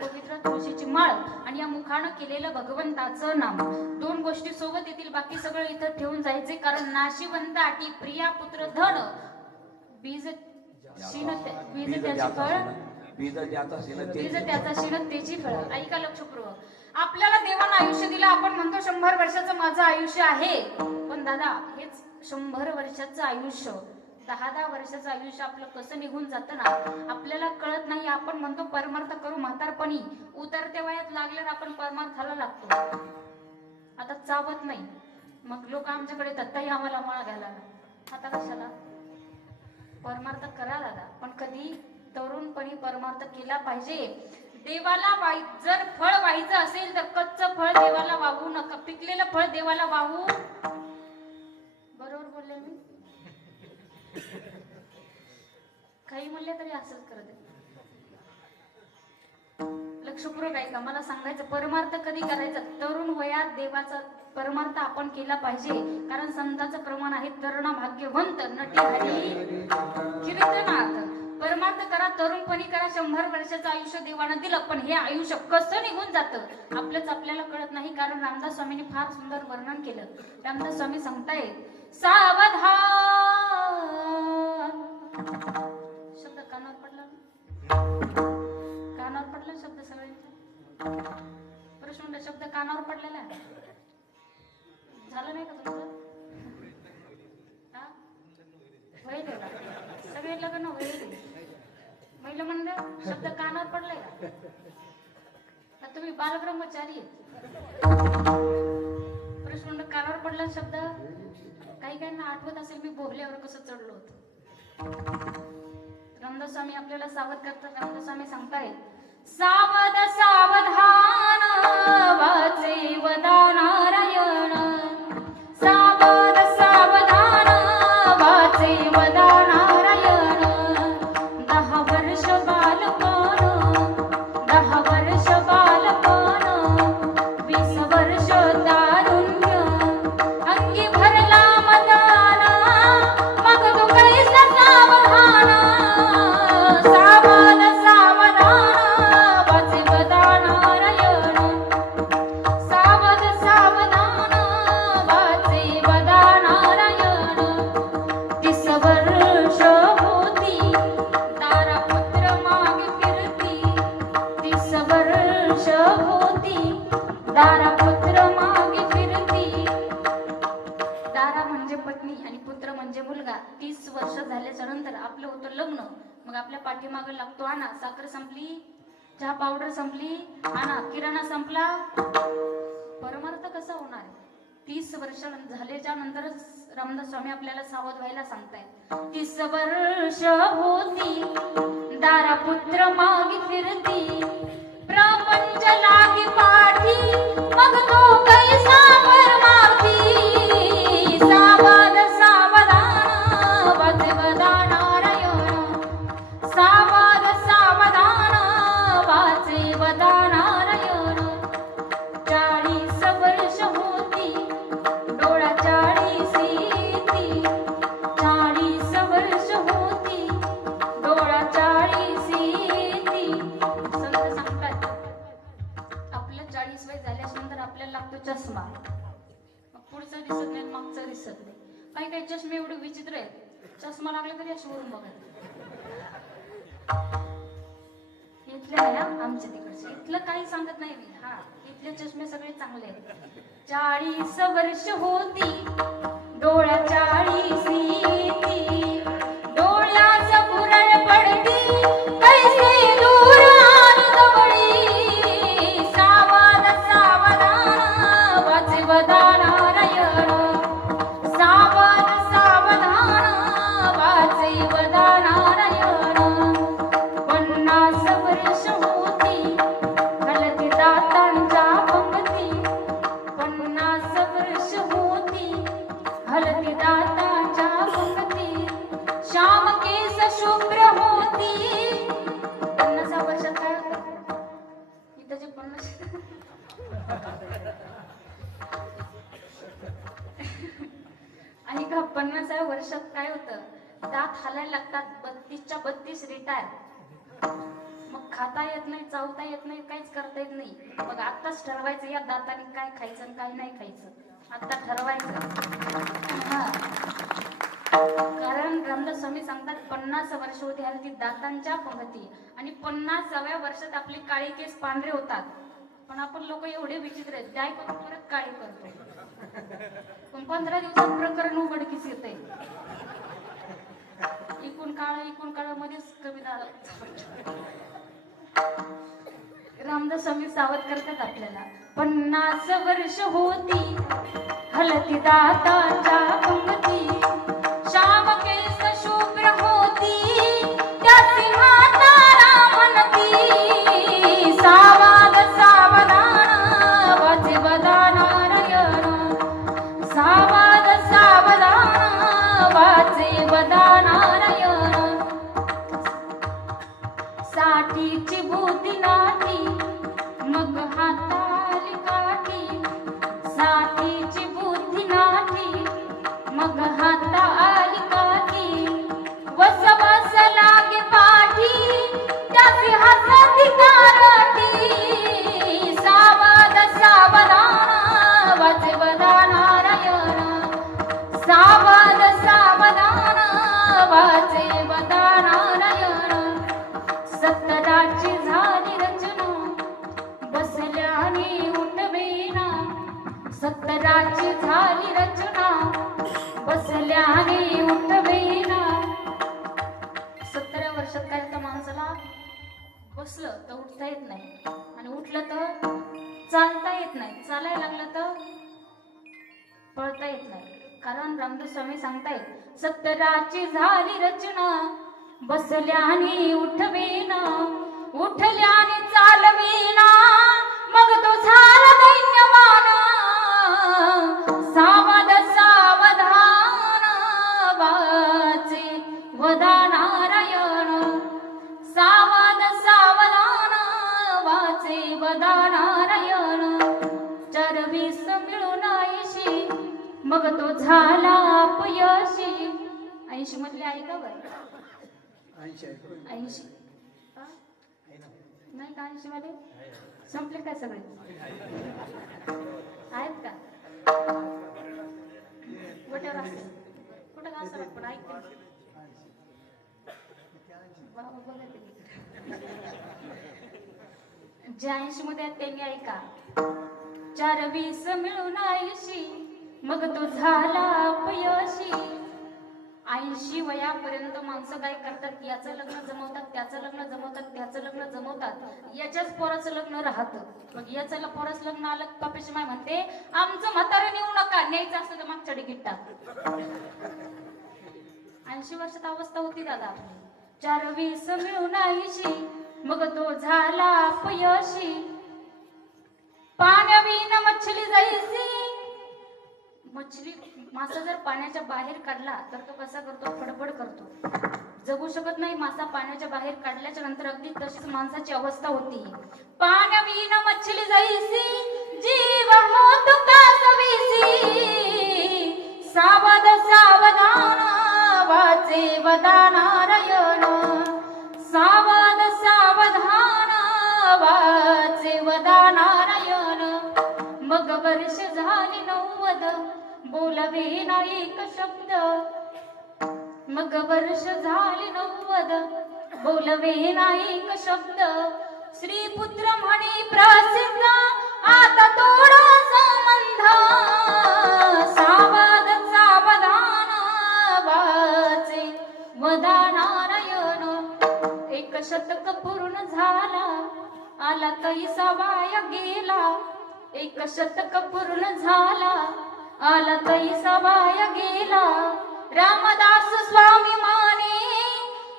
पवित्र तुळशीची माळ आणि या मुखानं केलेलं भगवंताचं नाम. दोन गोष्टी सोबत येतील बाकी सगळं इथं ठेवून जायचे कारण नाशिवंत आटी प्रिया पुत्र धड बीज शीन बीज त्याची फळ. बीज त्याचा शीन त्याची फळ. ऐका लक्षपूर्वक. आपल्याला देवानं आयुष्य दिलं आपण म्हणतो शंभर वर्षाचं माझं आयुष्य आहे. पण दादा हेच शंभर वर्षाचं आयुष्य. दहा दहा वर्षाचं आयुष्य आपलं कसं निघून जातं ना आपल्याला कळत नाही आपण म्हणतो परमार्थ करू म्हातारपणी. उतरते वयात लागल्यावर आपण परमार्थाला लागतो. आता चावत नाही. मग लोक आमच्याकडे येतात ताई आम्हाला माळ घालायला. आता कशाला? परमार्थ करा दादा. पण कधी तरुणपणी परमार्थ केला पाहिजे. देवाला वाई जर फळ व्हायचं असेल तर कच्च फळ देवाला वाहू नका. पिकलेलं फळ देवाला वाहू. बरोबर बोलले मी? काही म्हणले तरी असंच करत आहे. लक्षपूर्वक ऐका मला सांगायचं परमार्थ कधी करायचा? तरुण वयात देवाचा परमार्थ आपण केला पाहिजे कारण संतांचं प्रमाण आहे तरुण भाग्यवंत नटी हरी कीर्तनार्थ परमार्थ करा तरुणपणी करा शंभर वर्षाचं आयुष्य देवानं दिलं पण हे आयुष्य कसं निघून जातं? आपलंच आपल्याला कळत नाही कारण रामदास स्वामींनी फार सुंदर वर्णन केलं. रामदास स्वामी सांगतायत सावधान शब्द कानावर पडला कानावर पडला शब्द सगळ्यांचा? प्रश्न शब्द कानावर पडलेला झालं नाही का तुमचं? होईल सगळे लग्न होईल महिला मंडळ शब्द कानावर पडलाय का? तुम्ही बालब्रह्मचारी प्रश्न कानावर पडला शब्द? काही काहींना आठवत असेल मी बोहल्यावर कसं चढलो होतो. रामदास्वामी आपल्याला सावध करतात रामदास्वामी सांगतायत सावध सावधान वाचे वदा नारायण म्हणजे पत्नी आणि पुत्र म्हणजे मुलगा. तीस वर्ष झाल्याच्यानंतर आपलं होतं लग्न. मग आपल्या पाठीमागं लागतो आणा. साखर संपली चहा पावडर संपली आणा. किराणा संपला. परमार्थ कसा होणार? तीस वर्ष झाल्याच्या नंतरच रामदास स्वामी आपल्याला सावध व्हायला सांगतायत. तीस वर्ष होती दारा पुत्र मागी फिरती. प्रपंच लागी पाठी मग तो कैसा परमार्थी चष्मा. मग पुढचं दिसत नाही मागचं दिसत नाही. काही काही चष्मे एवढे विचित्र आहेत. चष्मा लागला तरी अशी वरून बघत इथल्या आहे आमच्या तिकडचे. इथलं काही सांगत नाही मी. हा इथले चष्मे सगळे चांगले आहेत. चाळीस वर्ष होती डोळ्या चाळीस इथं आणि का पन्नासाव्या वर्षात काय होतं? दात हालायला लागतात बत्तीसच्या बत्तीस रिटायर मग खाता येत नाही चावता येत नाही काहीच करता येत नाही. मग आत्ताच ठरवायचं या दाताने काय खायचं आणि काय नाही खायचं. आता ठरवायचं. हा. कारण रामदास स्वामी सांगतात पन्नास वर्ष होती आणि ती दातांच्या पंगती. आणि पन्नासाव्या वर्षात आपले काळे केस पांढरे होतात. पण आपण लोक एवढे विचित्र आहेत त्याय करून परत काळी करतो. पण पंधरा दिवसात प्रकरण उघडकीस येते इकून काळ इकून काळ मध्येच कमी रामदास स्वामी सावध करतात आपल्याला. पन्नास वर्ष होती हलती दाताच्या पंगती. बसलं तर उठता येत नाही. आणि उठलं तर चालता येत नाही. चालायला लागलं तर पळता येत नाही. कारण रामदास स्वामी सांगतायत सत्तराची झाली रचना बसल्याने उठवेना उठल्याने चालवेना मग तो झाला दैन्यमान सावध मग तो झाला अपयशी. ऐंशी मधले आहे का बरं? ऐंशी? नाही का? ऐंशी. मध्ये संपले काय सगळे? आहेत का? कुठे कुठं असेल पण ऐकते बाबा बघा ते. जे ऐंशी मध्ये त्यांनी ऐका चार वीस मिळून ऐंशी. मग तो झाला अपयशी. ऐंशी वयापर्यंत माणसं काय करतात? याचं लग्न जमवतात त्याचं लग्न जमवतात त्याचं लग्न जमवतात. याच्याच पोराचं लग्न राहतं. मग याचं पोराचं लग्न आलं पपेश माय म्हणते आमचं म्हातारं नेऊ नका न्यायचं असतं तर मागच्या डिकीट टाक. ऐंशी वर्षात अवस्था होती दादा आपली. चार वीस मिळून ऐंशी मग तो झाला अपयशी. पाण्याविन मच्छली जायची. मछली मासा जर पाण्याच्या बाहेर काढला तर तो कसा करतो? फडफड करतो. जगू शकत नाही मासा पाण्याच्या बाहेर काढल्याच्या नंतर अगदी तशीच माणसाची अवस्था होती पाण्याविन मछली जाईसी जीव होतो का सावध सावधान वाचे वदानारायण सावध सावधान वाचे वदानारायण मग वर्ष झाली नव्वद बोलवे एक शब्द. मग वर्ष झाली नव्वद. बोलवे ना एक शब्द. श्री पुत्र म्हणे प्रसिद्ध आता तोडा संबंध. सावध सावधान वाचे. वदा नारायण एक शतक पूर्ण झाला. आला कैसा वाया गेला. एक शतक पूर्ण झाला. आला कैसा वाया गेला. रामदास स्वामी माने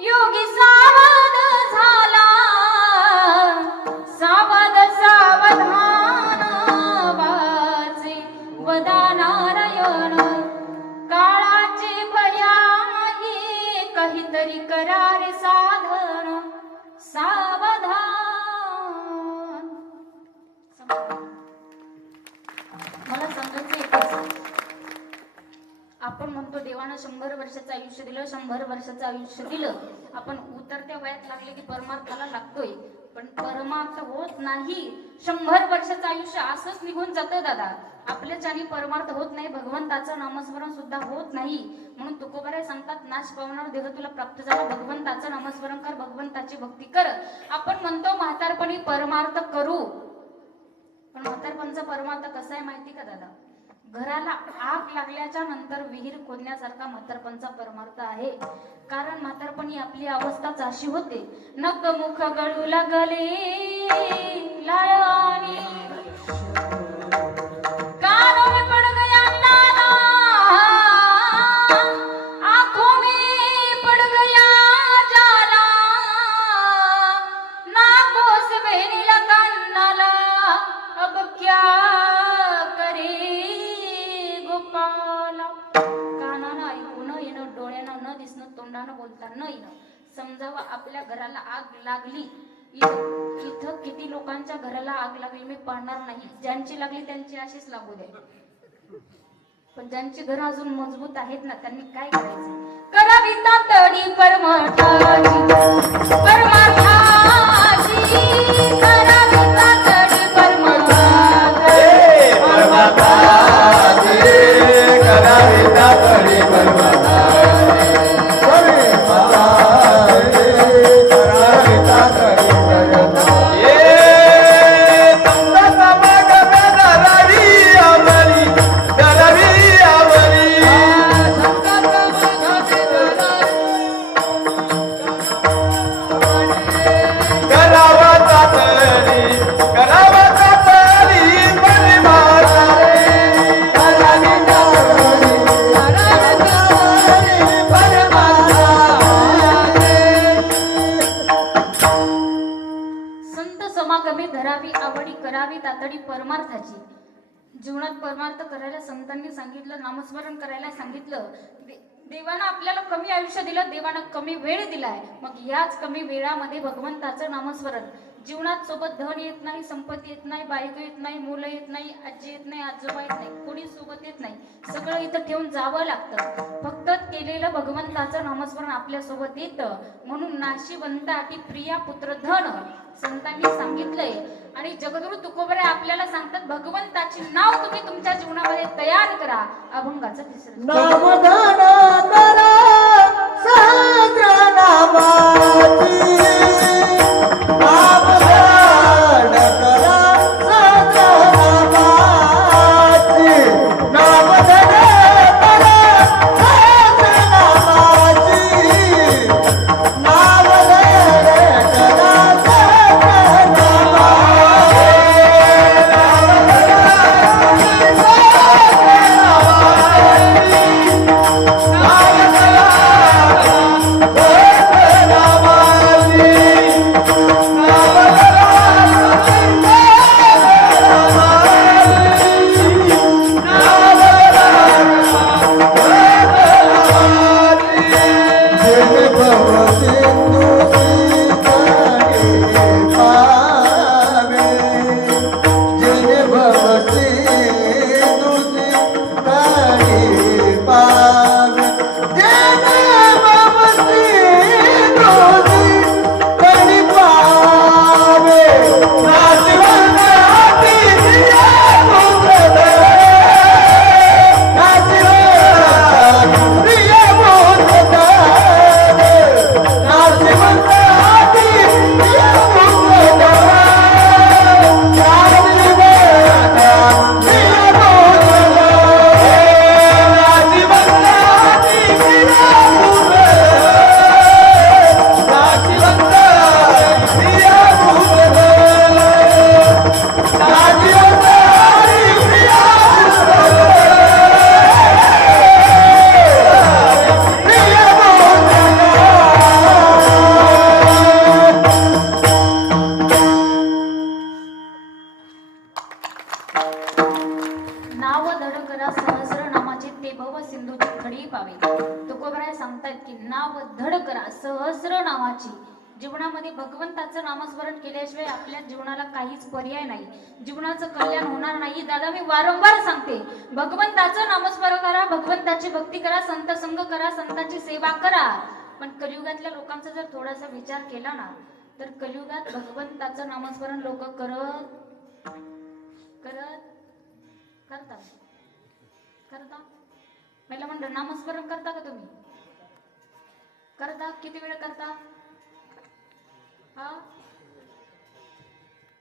योगी सावध झाला. सावध सावधान वर्षाचं आयुष्य दिलं शंभर वर्षाचं आयुष्य दिलं. आपण उतरत्या वयात लागले की परमार्थाला लागतोय. पण परमार्थ होत नाही. शंभर वर्षाचं आयुष्य असंच निघून जातं दादा. आपल्याच्याने परमार्थ होत नाही भगवंताचं नामस्मरण सुद्धा होत नाही. म्हणून तुकोबाराय सांगतात नाश पावणार देह तुला प्राप्त झाला भगवंताचं नामस्मरण कर भगवंताची भक्ती कर. आपण म्हणतो म्हातारपणी परमार्थ करू. पण म्हातारपणचा परमार्थ कसा आहे माहिती का दादा? घराला आग लागल्याच्या नंतर विहीर खोदण्यासारखा म्हातारपणचा परमार्थ आहे. कारण म्हातारपणी आपली अवस्थाच अशी होते. नक मुख गळू लागले. लागली. इथं किती लोकांच्या घराला आग लागली मी पाहणार नाही. ज्यांची लागली त्यांची अशीच लागू दे. पण ज्यांची घर अजून मजबूत आहेत ना त्यांनी काय करायचं? करावी तातडी परमार्थाची. परमार्थाची करा करावी तातडी परमार्थाची. जीवनात परमार्थ करायला संतांनी सांगितलं नामस्मरण करायला सांगितलं. दे- देवानं आपल्याला कमी आयुष्य दिलं देवानं कमी वेळ दिलाय. मग याच कमी वेळामध्ये भगवंताचं नामस्मरण. जीवनात सोबत धन येत नाही संपत्ती येत नाही बायको येत नाही मुलं येत नाही आजी येत नाही आजोबा येत नाही कोणी सोबत येत नाही. सगळं इथं ठेवून जावं लागतं. फक्त केलेलं भगवंताचं नामस्मरण आपल्यासोबत येतं. म्हणून नाशिवंत अटी प्रिया पुत्र धन. संतांनी सांगितलंय. आणि जगदुरु तुकोबरे आपल्याला सांगतात भगवंताची नाव तुम्ही तुमच्या जीवनामध्ये तयार करा. अभंगाचं तिसरं सहस्र नामाची. केल्याशिवाय आपल्या जीवनाला काहीच पर्याय नाही. जीवनाचं कल्याण होणार नाही. दादा मी वारंवार सांगते. भगवंताचं नामस्मरण करा भगवंताची भक्ती करा संत संघ करा संतांची सेवा करा. पण कलियुगातल्या लोकांचा जर थोडासा विचार केला ना तर कलियुगात भगवंताचं नामस्मरण लोक करत करत करतात. करता? मला म्हणलं नामस्मरण करता का तुम्ही? करता? किती वेळ करता? हा?